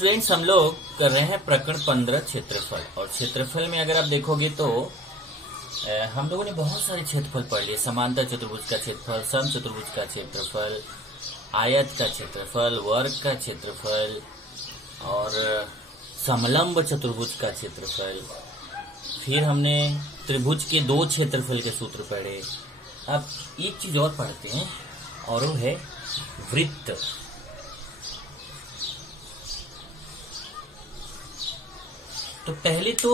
Students, हम लोग कर रहे हैं प्रकरण 15 क्षेत्रफल। और क्षेत्रफल में अगर आप देखोगे तो हम लोगों ने बहुत सारे क्षेत्रफल पढ़ लिए। समांतर चतुर्भुज का क्षेत्रफल, सम चतुर्भुज का क्षेत्रफल, आयत का क्षेत्रफल, वर्ग का क्षेत्रफल और समलंब चतुर्भुज का क्षेत्रफल। फिर हमने त्रिभुज के 2 क्षेत्रफल के सूत्र पढ़े। अब एक चीज और पढ़ते हैं और वो है वृत्त। तो पहले तो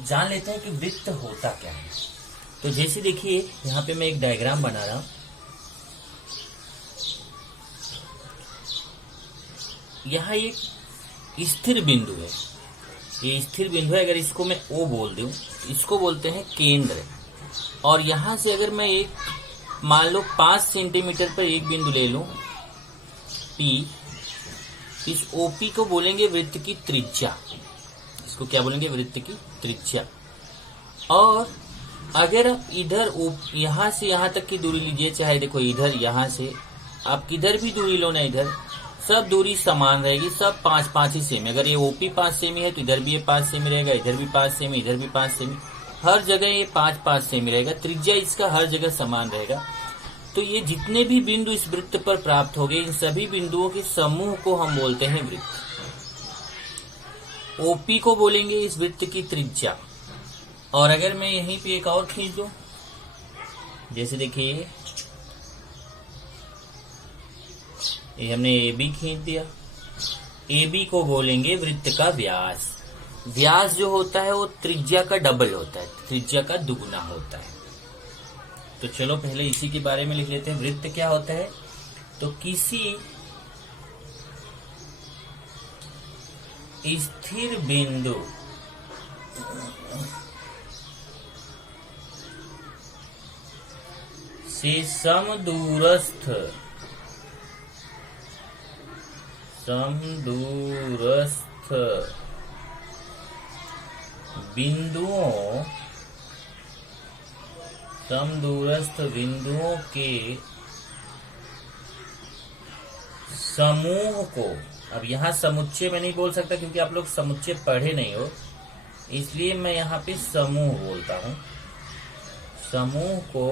जान लेते हैं कि वृत्त होता क्या है। तो जैसे देखिए यहाँ पे मैं एक डायग्राम बना रहा हूं। यहाँ एक स्थिर बिंदु है, ये स्थिर बिंदु है। अगर इसको मैं O बोल दूं, इसको बोलते हैं केंद्र। और यहां से अगर मैं एक मान लो 5 सेंटीमीटर पर एक बिंदु ले लूं P, इस OP को बोलेंगे वृत्त की त्रिज्या। इसको क्या बोलेंगे? वृत्त की त्रिज्या। और अगर इधर यहां से यहां तक की दूरी लीजिए, चाहे देखो इधर यहां से आप किधर भी दूरी लो ना, इधर सब दूरी समान रहेगी, सब 5-5 ही सेमी। अगर ये OP 5 सेमी है तो इधर भी ये 5 सेमी रहेगा, इधर भी 5 सेमी, इधर भी 5 सेमी, हर जगह ये 5-5 सेमी रहेगा। त्रिज्या इसका हर जगह समान रहेगा। तो ये जितने भी बिंदु इस वृत्त पर प्राप्त हो गए, इन सभी बिंदुओं के समूह को हम बोलते हैं वृत्त। OP को बोलेंगे इस वृत्त की त्रिज्या। और अगर मैं यहीं पे एक और खींच दूं, जैसे देखिए ये हमने AB खींच दिया, AB को बोलेंगे वृत्त का व्यास। व्यास जो होता है वो त्रिज्या का डबल होता है, त्रिज्या का दुगुना होता है। तो चलो पहले इसी के बारे में लिख लेते हैं। वृत्त क्या होता है? तो किसी स्थिर बिंदु से समदूरस्थ बिंदुओं के समूह को, अब यहाँ समुच्चय में नहीं बोल सकता क्योंकि आप लोग समुच्चय पढ़े नहीं हो, इसलिए मैं यहाँ पे समूह बोलता हूँ। समूह को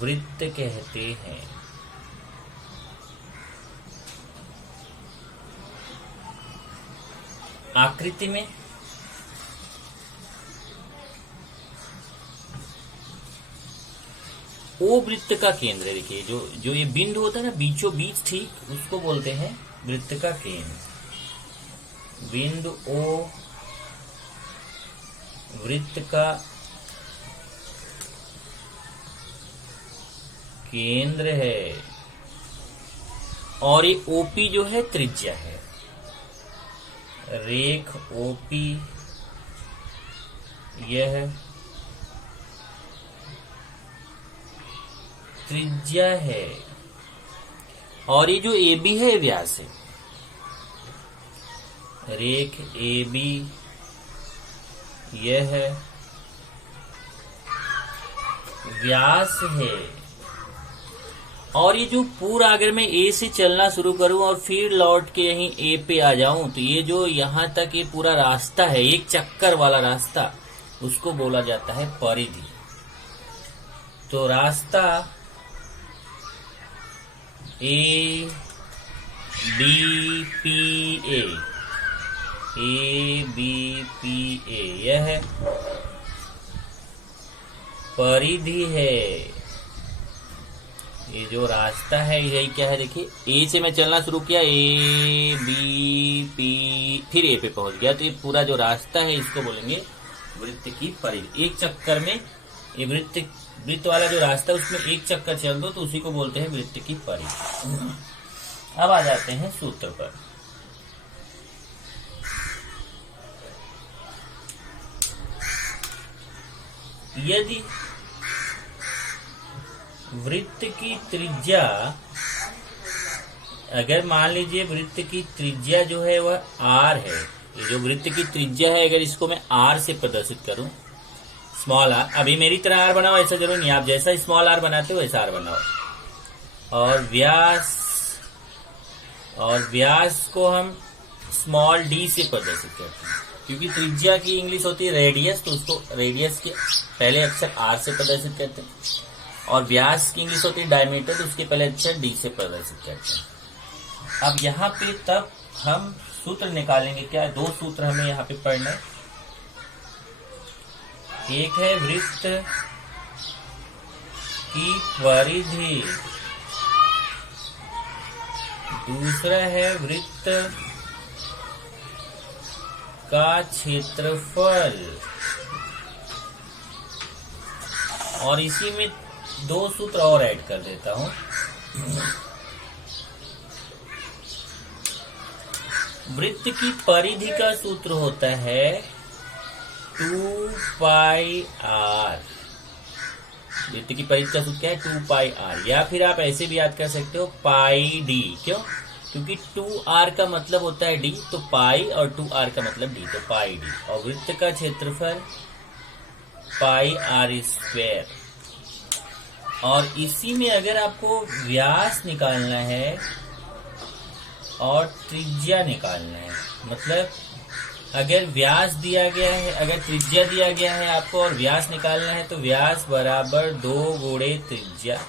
वृत्त कहते हैं। आकृति में O वृत्त का केंद्र है। देखिए जो ये बिंदु होता है ना बीचों बीच, ठीक, उसको बोलते हैं वृत्त का केंद्र। बिंदु O वृत्त का केंद्र है और ये OP जो है त्रिज्या है। रेख OP यह त्रिज्या है और ये जो AB है व्यास है। रेख AB यह व्यास है। और ये जो पूरा, अगर मैं A से चलना शुरू करूं और फिर लौट के यहीं A पे आ जाऊं, तो ये जो यहां तक ये पूरा रास्ता है, एक चक्कर वाला रास्ता, उसको बोला जाता है परिधि। तो रास्ता ABPA, यह परिधि है। ये जो रास्ता है यही क्या है? देखिए A से मैं चलना शुरू किया, ABP, फिर A पे पहुंच गया, तो ये पूरा जो रास्ता है इसको बोलेंगे वृत्त की परिधि। एक चक्कर में ये वृत्त वाला जो रास्ता है उसमें एक चक्कर चल दो तो उसी को बोलते हैं वृत्त की परिधि। अब आ जाते हैं सूत्र पर। यदि वृत्त की त्रिज्या, अगर मान लीजिए वृत्त की त्रिज्या जो है वह R है, ये जो वृत्त की त्रिज्या है अगर इसको मैं R से प्रदर्शित करूं, स्मॉल आर, अभी मेरी तरह आर बनाओ ऐसा जरूर नहीं, आप जैसा स्मॉल आर बनाते हो वैसा आर बनाओ। और व्यास और व्यास को हम स्मॉल डी से प्रदर्शित करते हैं, क्योंकि त्रिज्या की इंग्लिश होती है रेडियस, तो उसको रेडियस के पहले अक्षर आर से प्रदर्शित करते हैं, और व्यास की इंग्लिश होती है डायमीटर, तो उसके पहले अक्षर डी से प्रदर्शित करते हैं। अब यहाँ पे तब हम सूत्र निकालेंगे। क्या दो सूत्र हमें यहाँ पे पढ़ना है। एक है वृत्त की परिधि, दूसरा है वृत्त का क्षेत्रफल, और इसी में दो सूत्र और ऐड कर देता हूं। वृत्त की परिधि का सूत्र होता है 2 पाई आर। वृत्त की परिधि का सूत्र क्या है 2 पाई आर, या फिर आप ऐसे भी याद कर सकते हो पाई डी। क्यों? क्योंकि 2r का मतलब होता है d, तो पाई, और 2r का मतलब d, तो पाई डी। और वृत्त का क्षेत्रफल पाई आर स्क्वायर। और इसी में अगर आपको व्यास निकालना है और त्रिज्या निकालना है, मतलब अगर व्यास दिया गया है, अगर त्रिज्या दिया गया है आपको और व्यास निकालना है, तो व्यास बराबर 2 गुणे त्रिज्या,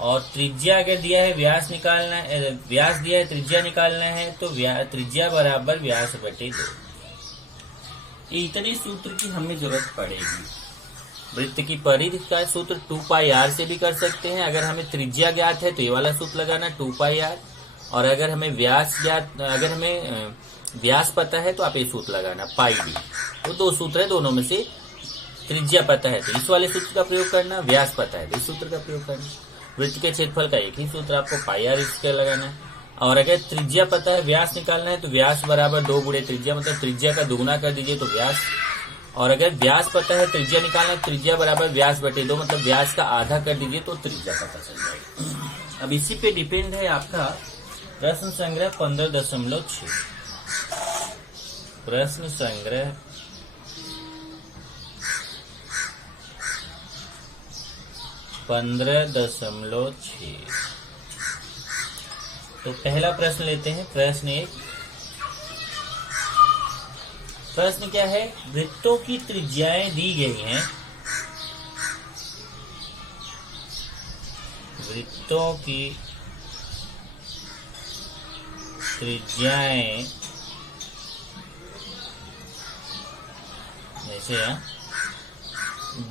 और त्रिज्या अगर दिया है व्यास निकालना है, व्यास दिया है त्रिज्या निकालना है, तो त्रिज्या बराबर व्यास बटे 2। इतने सूत्र की हमें जरूरत पड़ेगी। वृत्त की परिधि का सूत्र 2 पाई आर से भी कर सकते हैं। अगर हमें त्रिज्या ज्ञात है तो ये वाला सूत्र लगाना 2 पाई आर, और अगर हमें व्यास ज्ञात, अगर हमें व्यास पता है तो आप ये सूत्र लगाना पाई डी। तो दो सूत्र है, दोनों में से त्रिज्या पता है तो इस वाले सूत्र का प्रयोग करना, व्यास पता है तो इस सूत्र का प्रयोग करना। वृत्त के क्षेत्रफल का एक ही सूत्र आपको पाई आर स्क्वायर लगाना है, और अगर त्रिज्या पता है व्यास निकालना है तो व्यास बराबर 2 गुणे त्रिज्या, मतलब त्रिज्या का दुगुना कर दीजिए तो व्यास, और अगर व्यास पता है त्रिज्या निकालना है, त्रिज्या बराबर व्यास बटे 2, मतलब व्यास का आधा कर दीजिए तो त्रिज्या पता चल जाएगी। अब इसी पे डिपेंड है आपका प्रश्न संग्रह 15.6। प्रश्न संग्रह 15.6। तो पहला प्रश्न लेते हैं। प्रश्न 1। प्रश्न क्या है? वृत्तों की त्रिज्याएं दी गई हैं। वृत्तों की त्रिज्याएं जैसे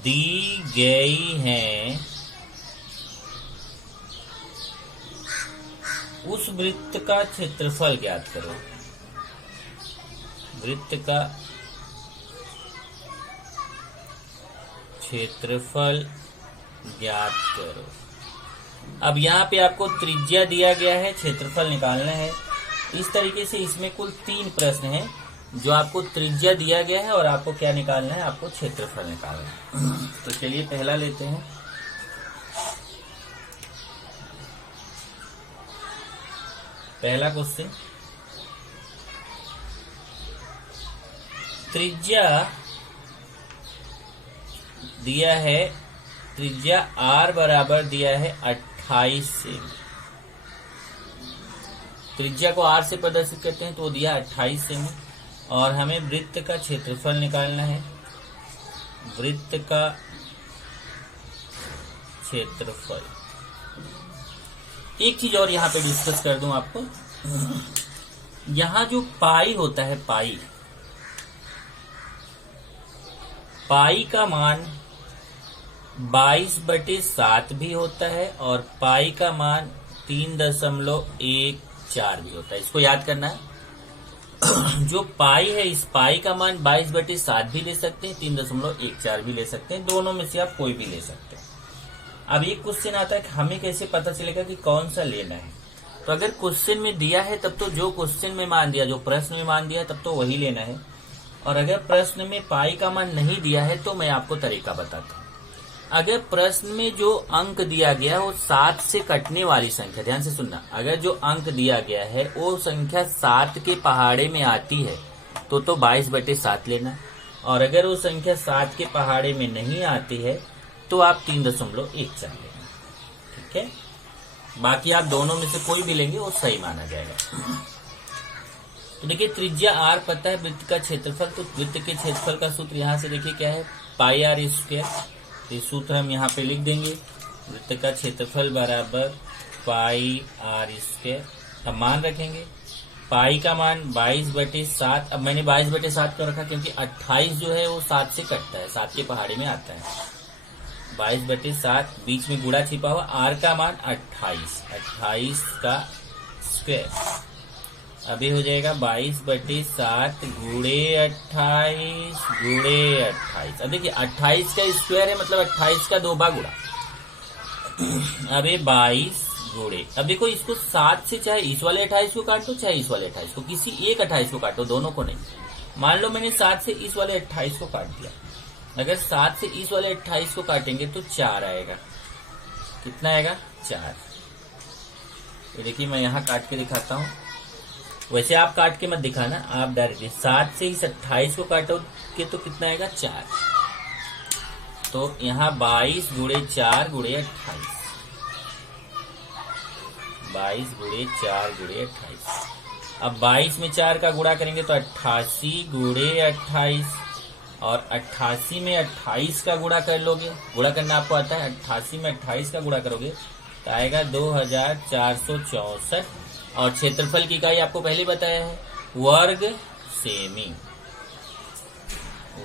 दी गई हैं, उस वृत्त का क्षेत्रफल ज्ञात करो। वृत्त का क्षेत्रफल ज्ञात करो। अब यहाँ पे आपको त्रिज्या दिया गया है, क्षेत्रफल निकालना है। इस तरीके से इसमें कुल 3 प्रश्न हैं, जो आपको त्रिज्या दिया गया है और आपको क्या निकालना है, आपको क्षेत्रफल निकालना है। तो चलिए पहला लेते हैं। पहला क्वेश्चन, त्रिज्या दिया है, त्रिज्या r बराबर दिया है 28 सेमी। त्रिज्या को r से प्रदर्शित करते हैं तो दिया 28 सेमी, और हमें वृत्त का क्षेत्रफल निकालना है। वृत्त का क्षेत्रफल। एक चीज और यहाँ पे डिस्कस कर दूं आपको। यहाँ जो पाई होता है, पाई का मान 22/7 भी होता है, और पाई का मान 3.14 भी होता है। इसको याद करना है। जो पाई है, इस पाई का मान 22/7 भी ले सकते हैं, 3.14 भी ले सकते हैं, दोनों में से आप कोई भी ले सकते हैं। अब एक क्वेश्चन आता है कि हमें कैसे पता चलेगा कि कौन सा लेना है। तो अगर क्वेश्चन में दिया है तब तो जो क्वेश्चन में मान दिया, जो प्रश्न में मान दिया तब तो वही लेना है, और अगर प्रश्न में पाई का मान नहीं दिया है तो मैं आपको तरीका बताता हूँ। अगर प्रश्न में जो अंक दिया गया वो 7 से कटने वाली संख्या, ध्यान से सुनना, अगर जो अंक दिया गया है वो संख्या 7 के पहाड़े में आती है तो 22/7 लेना, और अगर वो संख्या 7 के पहाड़े में नहीं आती है तो आप 3.14 लेना। ठीक है, बाकी आप दोनों में से कोई भी लेंगे वो सही माना जाएगा। तो देखिए त्रिज्या r पता है, वृत्त का क्षेत्रफल, तो वृत्त के क्षेत्रफल का सूत्र यहाँ से देखिए क्या है, पाई आर स्क्वायर। ये सूत्र हम यहाँ पे लिख देंगे, वृत्त का क्षेत्रफल बराबर पाई आर स्क्वायर। अब मान रखेंगे, पाई का मान 22/7। अब मैंने 22/7 क्यों रखा, क्योंकि 28 जो है वो 7 से कटता है, 7 के पहाड़ी में आता है। 22/7 बीच में गुणा छिपा हुआ, आर का मान 28 का स्क्वायर। अभी हो जाएगा 22/7 गुणे 28। अब देखिए 28 का स्क्वायर है, मतलब 28 का 2 बार गुणा। अभी 22 गुणे, अब देखो इसको 7 से चाहे इस वाले 28 को काटो चाहे इस वाले 28 को, किसी एक 28 को काटो, दोनों को नहीं। मान लो मैंने 7 से इस वाले 28 को काट दिया, अगर 7 से इस वाले 28 को काटेंगे तो 4 आएगा। कितना आएगा? 4। तो देखिए मैं यहाँ काट के दिखाता हूँ, वैसे आप काट के मत दिखाना, आप डायरेक्टली 7 से इस 28 को काटोगे तो कितना आएगा? 4। तो यहाँ 22 गुणे 4 गुणे 28, 22 गुणे 4 गुणे 28। अब 22 में 4 का गुणा करेंगे तो 88 गुणे 28, और 88 में 28 का गुणा कर लोगे, गुणा करना आपको आता है, 88 में 28 का गुणा करोगे तो आएगा 2464। और क्षेत्रफल की इकाई आपको पहले बताया है, वर्ग सेमी।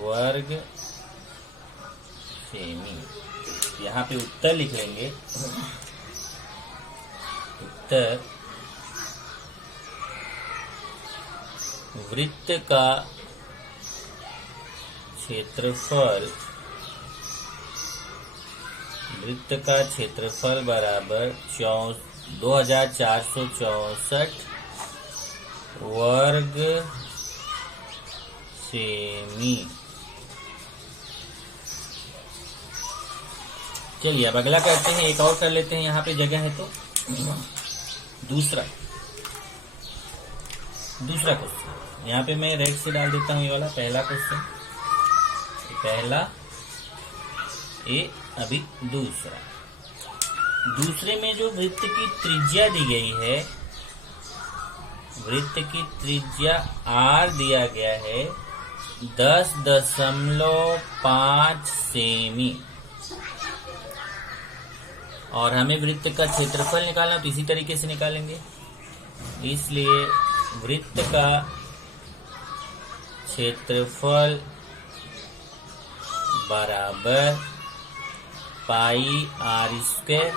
वर्ग सेमी। यहाँ पे उत्तर लिख लेंगे, उत्तर वृत्त का क्षेत्रफल, वृत्त का क्षेत्रफल बराबर 2464 वर्ग सेमी। चलिए अब अगला करते हैं, एक और कर लेते हैं, यहाँ पे जगह है तो। दूसरा क्वेश्चन यहाँ पे मैं रेड से डाल देता हूँ, ये वाला पहला क्वेश्चन, पहला ए। अभी दूसरे में जो वृत्त की त्रिज्या दी गई है, वृत्त की त्रिज्या r दिया गया है 10.5 सेमी, और हमें वृत्त का क्षेत्रफल निकालना, तो इसी तरीके से निकालेंगे। इसलिए वृत्त का क्षेत्रफल बराबर पाई आर स्क्वायर।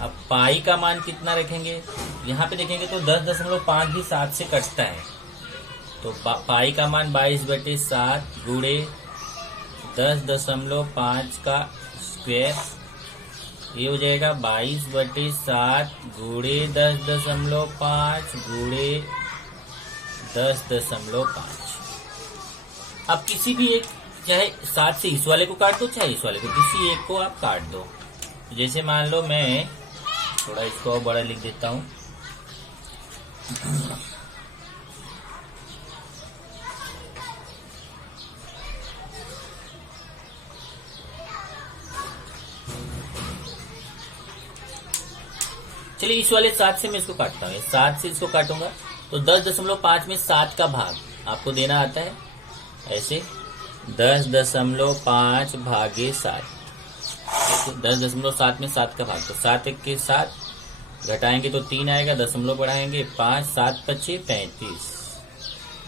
अब पाई का मान कितना रखेंगे, यहाँ पे देखेंगे तो 10.5 भी 7 से कटता है, तो पाई का मान 22/7 गुणे 10.5 का स्क्वायर। ये हो जाएगा 22/7 गुणे 10.5 गुणे 10.5। अब किसी भी एक, चाहे 7 से इस वाले को काट दो चाहे इस वाले को, किसी एक को आप काट दो। जैसे मान लो मैं थोड़ा इसको और बड़ा लिख देता हूं, चलिए इस वाले 7 से मैं इसको काटता हूँ, 7 से इसको काटूंगा तो 10.5 में 7 का भाग आपको देना आता है, ऐसे 10.5 भागे 7, 10.7 में 7 का भाग, तो 7 1 के 7 घटाएंगे तो 3 आएगा, दशमलव बढ़ाएंगे 5, 7 5 35,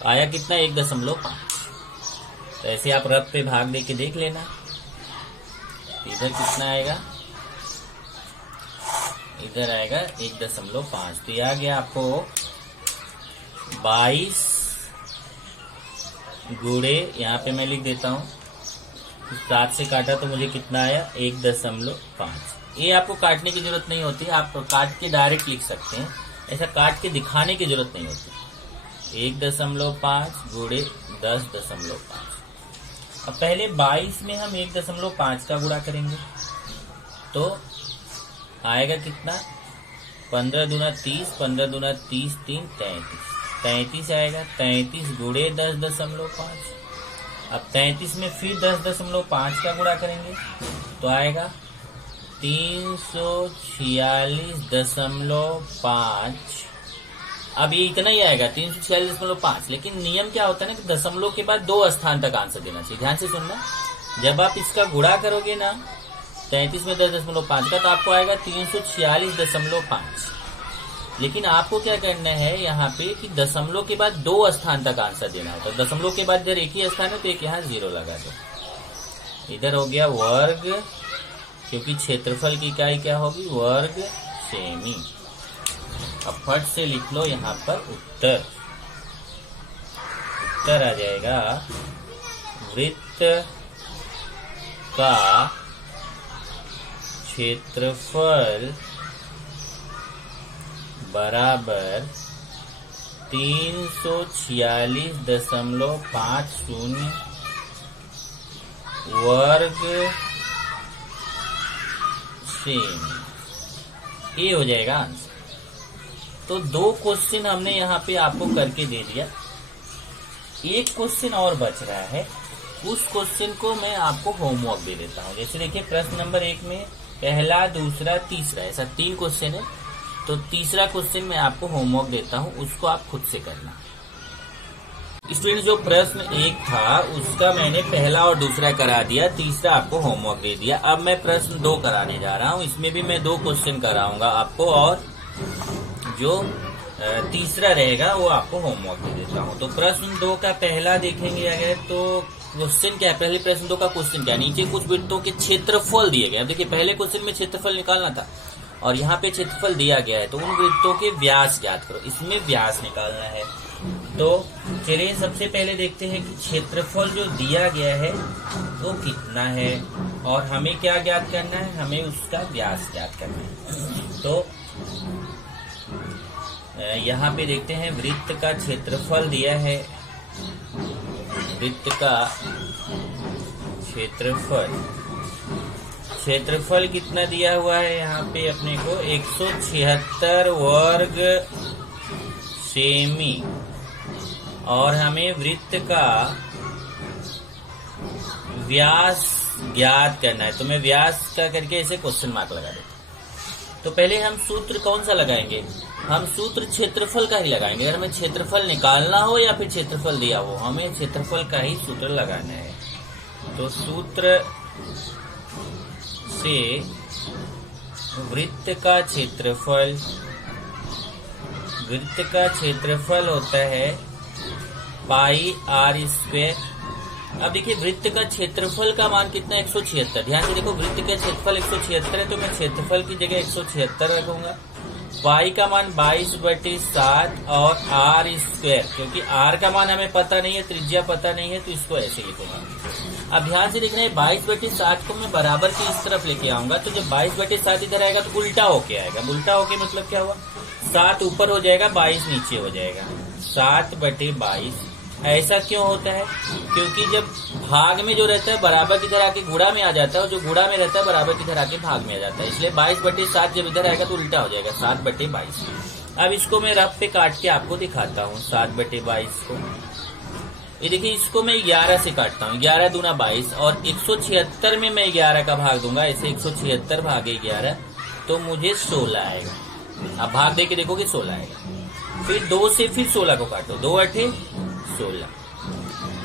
आया कितना 1.5। तो ऐसे आप रफ पे भाग दे के देख लेना, इधर कितना आएगा, इधर आएगा 1.5। तो आ गया आपको 22 गुणे, यहाँ पे मैं लिख देता हूँ 7 से काटा तो मुझे कितना आया 1.5। ये आपको काटने की जरूरत नहीं होती, आप काट के डायरेक्ट लिख सकते हैं, ऐसा काट के दिखाने की जरूरत नहीं होती। 1.5 गुणे 10.5। अब पहले 22 में हम 1.5 का गुणा करेंगे तो आएगा कितना, 15 दूना 30, 15 दूना 30, 3 33 आएगा, 33 गुणे 10.5। अब 33 में फिर 10.5 का गुणा करेंगे तो आएगा 346.5। अब ये इतना ही आएगा 346.5, लेकिन नियम क्या होता है ना कि दशमलव के बाद 2 स्थान तक आंसर देना चाहिए। ध्यान से सुनना, जब आप इसका गुणा करोगे ना 33 में 10.5 का, तो आपको आएगा 346.5। लेकिन आपको क्या करना है यहाँ पे कि दशमलव के बाद 2 स्थान तक आंसर देना होता है। दशमलव के बाद इधर एक ही स्थान है तो एक यहाँ 0 लगा दो। इधर हो गया वर्ग, क्योंकि क्षेत्रफल की इकाई क्या होगी, वर्ग सेमी। अब फट से लिख लो यहाँ पर उत्तर। उत्तर आ जाएगा वृत्त का क्षेत्रफल बराबर 346.50 वर्ग सेमी। ये हो जाएगा आंसर। तो 2 क्वेश्चन हमने यहाँ पे आपको करके दे दिया। एक क्वेश्चन और बच रहा है, उस क्वेश्चन को मैं आपको होमवर्क दे देता हूँ। जैसे देखिए प्रश्न नंबर 1 में पहला, दूसरा, तीसरा, ऐसा 3 क्वेश्चन है। तो तीसरा क्वेश्चन मैं आपको होमवर्क देता हूँ, उसको आप खुद से करना। स्टूडेंट, जो प्रश्न 1 था उसका मैंने पहला और दूसरा करा दिया, तीसरा आपको होमवर्क दे दिया। अब मैं प्रश्न 2 कराने जा रहा हूँ। इसमें भी मैं 2 क्वेश्चन कराऊंगा आपको, और जो तीसरा रहेगा वो आपको होमवर्क दे देता हूँ। तो प्रश्न 2 का पहला देखेंगे अगर, तो क्वेश्चन क्या है, पहले प्रश्न 2 का क्वेश्चन क्या है, नीचे कुछ वृत्तों के क्षेत्रफल दिए गए। अब देखिए पहले क्वेश्चन में क्षेत्रफल निकालना था और यहाँ पे क्षेत्रफल दिया गया है, तो उन वृत्तों के व्यास ज्ञात करो। इसमें व्यास निकालना है। तो चलिए सबसे पहले देखते हैं कि क्षेत्रफल जो दिया गया है वो कितना है, और हमें क्या ज्ञात करना है, हमें उसका व्यास ज्ञात करना है। तो यहाँ पे देखते हैं वृत्त का क्षेत्रफल दिया है। वृत्त का क्षेत्रफल कितना दिया हुआ है यहाँ पे अपने को, 176 वर्ग सेमी, और हमें वृत्त का व्यास ज्ञात करना है। तो मैं व्यास का करके ऐसे क्वेश्चन मार्क लगा देता हूँ। तो पहले हम सूत्र कौन सा लगाएंगे, हम सूत्र क्षेत्रफल का ही लगाएंगे। अगर हमें क्षेत्रफल निकालना हो या फिर क्षेत्रफल दिया हो, हमें क्षेत्रफल का ही सूत्र लगाना है। तो सूत्र से वृत्त का क्षेत्रफल होता है पाई r स्क्वायर। अब देखिए वृत्त का क्षेत्रफल का मान कितना, 176। ध्यान से देखो, वृत्त का क्षेत्रफल 176 है, तो मैं क्षेत्रफल की जगह 176 रखूंगा। पाई का मान 22/7 और r स्क्वायर, क्योंकि r का मान हमें पता नहीं है, त्रिज्या पता नहीं है, तो इसको ऐसे लिखूंगा। अब ध्यान से देखना है 22/7 को मैं बराबर की इस तरफ लेके आऊंगा, तो जब 22/7 इधर आएगा तो उल्टा होके आएगा। उल्टा होके मतलब क्या हुआ, 7 ऊपर हो जाएगा, 22 नीचे हो जाएगा। 7/22 ऐसा क्यों होता है, क्योंकि जब भाग में जो रहता है बराबर की तरह आके गुणा में आ जाता है, और जो गुणा में रहता है बराबर की तरह आके भाग में आ जाता है। इसलिए 22/7 जब इधर आएगा तो उल्टा हो जाएगा, 7/22। अब इसको मैं रफ पे काट के आपको दिखाता हूँ 7/22 को। ये देखिए, इसको मैं 11 से काटता हूँ, 11 दूना 22, और 176 में मैं 11 का भाग दूंगा, ऐसे 176 भागे 11, तो मुझे 16 आएगा। अब भाग दे के देखोगे 16 आएगा। फिर 2 से फिर 16 को काटो, 2 8 16।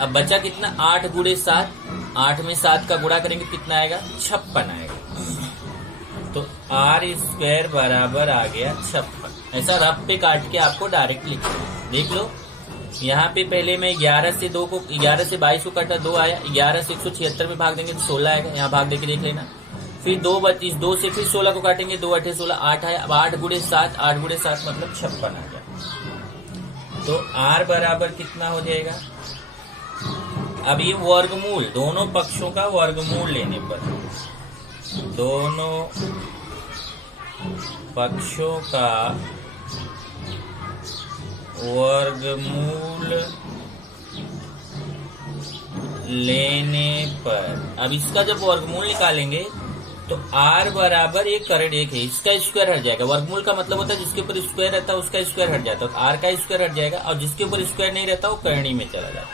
अब बचा कितना, 8 गुणे 7, 8 में 7 का गुणा करेंगे कितना आएगा, 56 आएगा। तो r स्क्वायर बराबर आ गया 56। ऐसा रफ पे काट के आपको डायरेक्ट लिखना है। देख लो, यहाँ पे पहले मैं 11 से 22 को काटा, 2 आया। 11 से 176 में भाग देंगे तो 16 आएगा, यहाँ भाग देके देख लेना। फिर 2 से फिर 16 को काटेंगे, 2 8 16, 8 आया। अब 8 गुणे 7 मतलब 56 आ गया। तो r बराबर कितना हो जाएगा, अब ये वर्गमूल, दोनों पक्षों का वर्गमूल लेने पर, दोनों पक्षों का वर्गमूल लेने पर, अब इसका जब वर्गमूल निकालेंगे तो r बराबर 1 करण 1 है, इसका स्क्वायर हट जाएगा। वर्गमूल का मतलब होता है जिसके ऊपर स्क्वायर रहता है उसका स्क्वायर हट जाता है, तो r का स्क्वायर हट जाएगा, और जिसके ऊपर स्क्वायर नहीं रहता वो करणी में चला जाता है।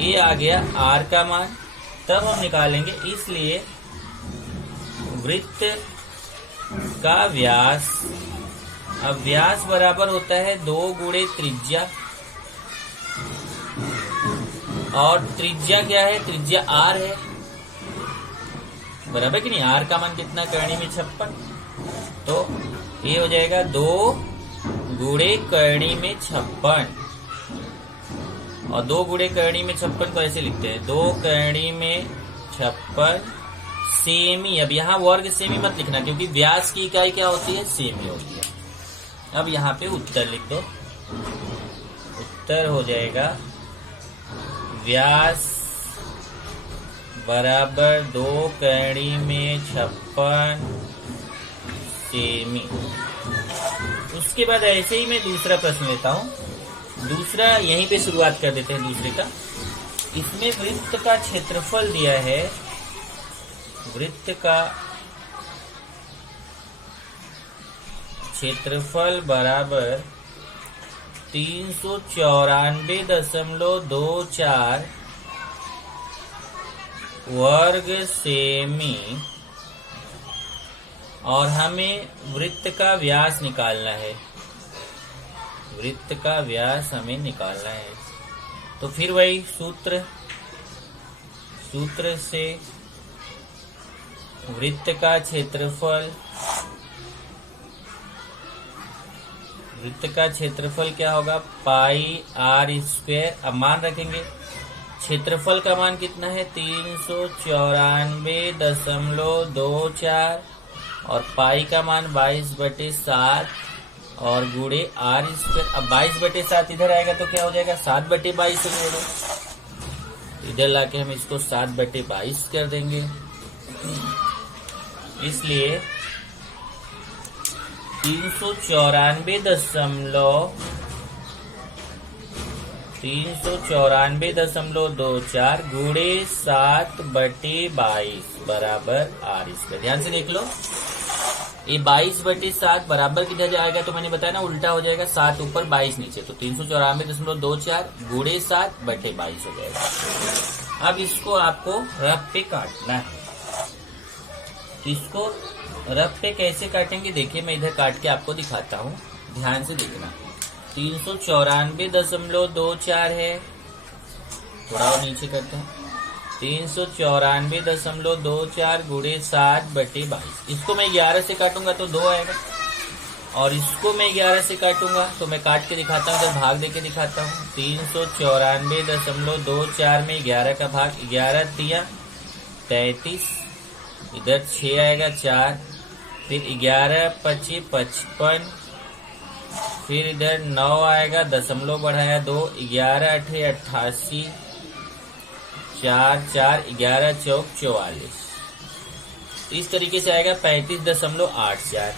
ये आ गया r का मान। तब हम निकालेंगे, इसलिए वृत्त का व्यास, अब व्यास बराबर होता है 2 गुणे त्रिज्या, और त्रिज्या क्या है, त्रिज्या r है, बराबर कि नहीं। r का मान कितना, करणी में 56, तो ये हो जाएगा 2 गुणे करणी में 56, और 2 गुणे करणी में 56 को ऐसे लिखते हैं 2 करणी में 56 सेमी। अब यहाँ वर्ग सेमी मत लिखना, क्योंकि व्यास की इकाई क्या होती है, सेमी होती है। अब यहाँ पे उत्तर लिख दो, उत्तर हो जाएगा व्यास बराबर 2 करणी में 56 सेमी। उसके बाद ऐसे ही मैं दूसरा प्रश्न लेता हूँ। दूसरा यहीं पे शुरुआत कर देते हैं दूसरे का। इसमें वृत्त का क्षेत्रफल दिया है, वृत्त का क्षेत्रफल बराबर 394.24 वर्ग सेमी, और हमें वृत्त का व्यास निकालना है, वृत्त का व्यास हमें निकालना है। तो फिर वही सूत्र से वृत्त का क्षेत्रफल, वृत्त का क्षेत्रफल क्या होगा, पाई r स्क्वायर। अब मान रखेंगे, क्षेत्रफल का मान कितना है 394.24, और पाई का मान 22/7 और गुणे r स्क्वायर। अब 22/7 इधर आएगा तो क्या हो जाएगा, 7/22 हो जाएगा। इधर लाके हम इसको 7/22 कर देंगे, इसलिए 394.24 गुणे 7/22 बराबर r स्क्वायर। ध्यान से देख लो, ये 22/7 बराबर किधर जाएगा, तो मैंने बताया ना उल्टा हो जाएगा, 7 ऊपर 22 नीचे, तो 394.24 गुणे 7/22 हो जाएगा। अब इसको आपको रफ पे काटना है। इसको रफ पे कैसे काटेंगे, देखिए मैं इधर काट के आपको दिखाता हूँ, ध्यान से देखना। 394.24 है, थोड़ा और नीचे करते हैं, 394.24 गुणे 7/22। इसको मैं 11 से काटूंगा तो 2 आएगा, और इसको मैं 11 से काटूंगा तो मैं काट के दिखाता हूँ, जब भाग देके दिखाता हूँ। 394.24 में 11 का भाग, 11 तिया 33, इधर 6 आएगा 4, फिर 11×5 55, फिर इधर 9 आएगा, दशमलव बढ़ाया 2, 11×8 88, 4 4 11 चौक 44। इस तरीके से आएगा 35.84,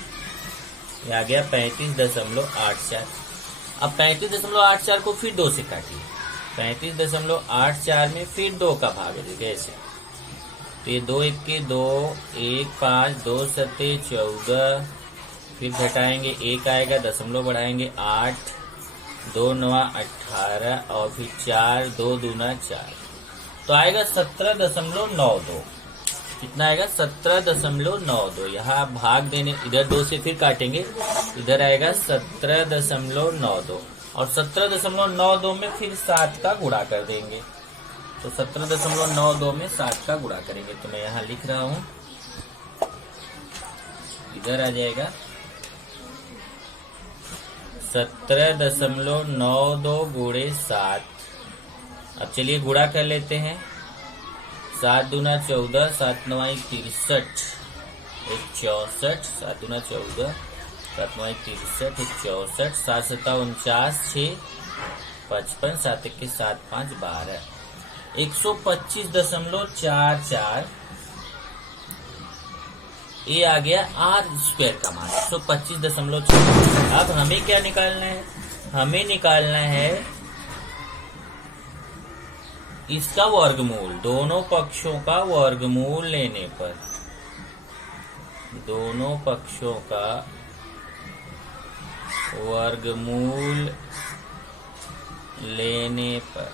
ये आ गया 35.84। अब 35.84 को फिर 2 से काटिए, 35.84 में फिर 2 का भाग है, कैसे, तो ये 2 1 के 2, 1 5, 2 7 14, फिर घटाएंगे 1 आएगा, दशमलव बढ़ाएंगे 8, 2 9 18, और फिर 4 2 दूना 4, तो आएगा 17.92। कितना आएगा, 17.92। यहाँ भाग देने, इधर 2 से फिर काटेंगे, इधर आएगा 17.92, और 17.92 में फिर 7 का गुणा कर देंगे, तो 17.92 में 7 का गुणा करेंगे, तो मैं यहाँ लिख रहा हूँ, इधर आ जाएगा 17.92 गुणे 7। अब चलिए गुणा कर लेते हैं, 7 दूना 14, 7 9 63, 64, 7 दूना 14, 7 9 63, 64, 7 7 49, 6 55, 7 1 7 5 12, 125.44। ये आ गया r स्क्वायर का मान, 125.4। अब हमें क्या निकालना है, हमें निकालना है इसका वर्गमूल, दोनों पक्षों का वर्गमूल लेने पर, दोनों पक्षों का वर्गमूल लेने पर,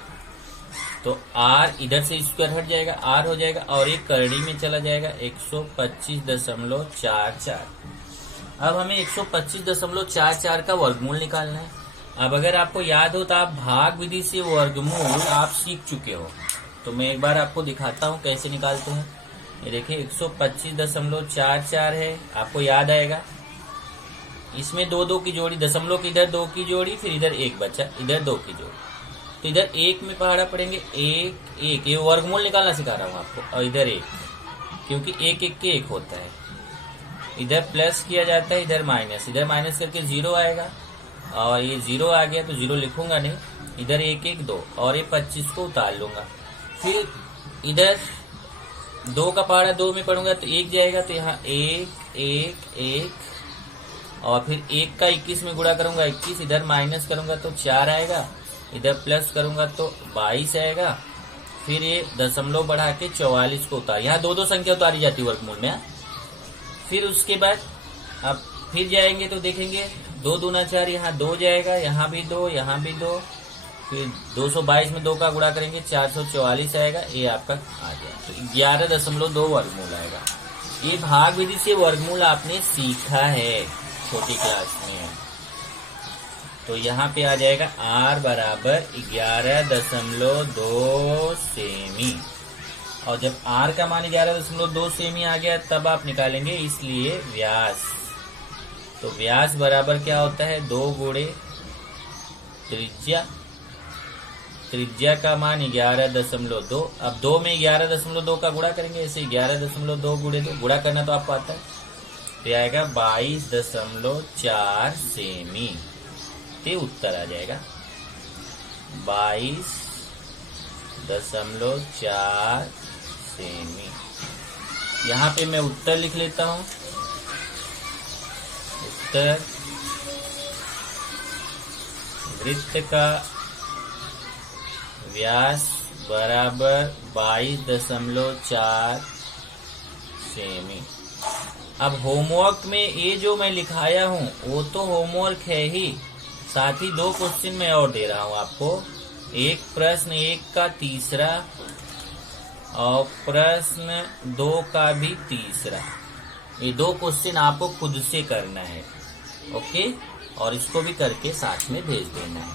तो तो r इधर से स्क्वायर हट जाएगा, r हो जाएगा और एक करड़ी में चला जाएगा 125.44। अब हमें 125.44 का वर्गमूल निकालना है। अब अगर आपको याद हो तो आप भाग विधि से वर्गमूल आप सीख चुके हो, तो मैं एक बार आपको दिखाता हूँ कैसे निकालते हैं। ये देखिए 125.44 है, आपको याद आएगा। इसमें दो दो की जोड़ी, दशमलव की इधर 2 की जोड़ी, फिर इधर 1 बचा, इधर 2 की जोड़ी, तो इधर 1 में पहाड़ा पड़ेंगे 1 1। ये वर्गमूल निकालना सिखा रहा हूँ आपको। और इधर 1, क्योंकि 1 1 के 1 होता है। इधर प्लस किया जाता है, इधर माइनस, इधर माइनस करके 0 आएगा और ये 0 आ गया तो 0 लिखूंगा नहीं। इधर 1 1 2 और ये 25 को उतार लूंगा। फिर इधर 2 का पहाड़ा 2 में पढ़ूंगा तो 1 जाएगा, तो यहाँ 1 1 1 और फिर 1 का 21 में गुणा करूंगा 21, इधर माइनस करूंगा तो 4 आएगा, इधर प्लस करूंगा तो 22 आएगा। फिर ये दशमलव बढ़ा के 44 को उतार, यहाँ दो दो संख्या उतारी जाती है वर्गमूल में। फिर उसके बाद अब फिर जाएंगे तो देखेंगे 2 दूना 4, यहाँ 2 जाएगा, यहाँ भी 2, यहाँ भी 2, फिर 222 में 2 का गुणा करेंगे 444 आएगा, ये आपका आ गया। तो 11.2 वर्गमूल आएगा। ये भाग विधि से वर्गमूल आपने सीखा है छोटी क्लास में। तो यहाँ पे आ जाएगा r बराबर 11.2 सेमी। और जब r का मान 11.2 सेमी आ गया तब आप निकालेंगे इसलिए व्यास। तो व्यास बराबर क्या होता है, 2 गुणे त्रिज्या, त्रिज्या का मान 11.2। अब 2 में 11.2 का गुणा करेंगे, ऐसे 11.2 गुणे 2, गुणा करना तो आपको आता है, तो आएगा 22.4 सेमी। ते उत्तर आ जाएगा 22.4 सेमी। यहाँ पे मैं उत्तर लिख लेता हूँ। उत्तर वृत्त का व्यास बराबर 22.4 सेमी। अब होमवर्क में ये जो मैं लिखाया हूँ वो तो होमवर्क है ही, साथ ही 2 क्वेश्चन मैं और दे रहा हूँ आपको। एक प्रश्न 1 का तीसरा और प्रश्न 2 का भी तीसरा। ये 2 क्वेश्चन आपको खुद से करना है, ओके, और इसको भी करके साथ में भेज देना है।